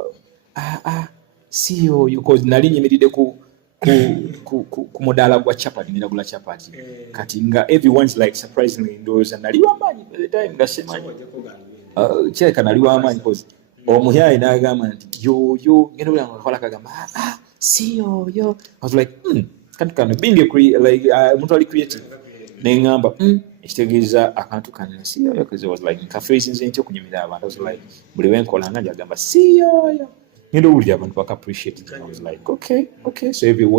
si oyo cause nali nyimiridde ku mudaala gwa chapati niragula chapati kati nga everyone's like surprisingly ndowooza nali w'amaanyi by the time nga semanyi kyeka nali w'amaanyi cause omuyayi n'agamba nti yoyo ngenda bula nga kakola kagamba si oyo I was like kano being like omuntu ali creative neŋŋamba ekitegeeza akantu kanne si oyo because I was like nkafeezinze ntya okunyumira abantu I was like buli wenkola nga njagamba si oyo ngenda owulira abantu baka appreciate I was like okay so every way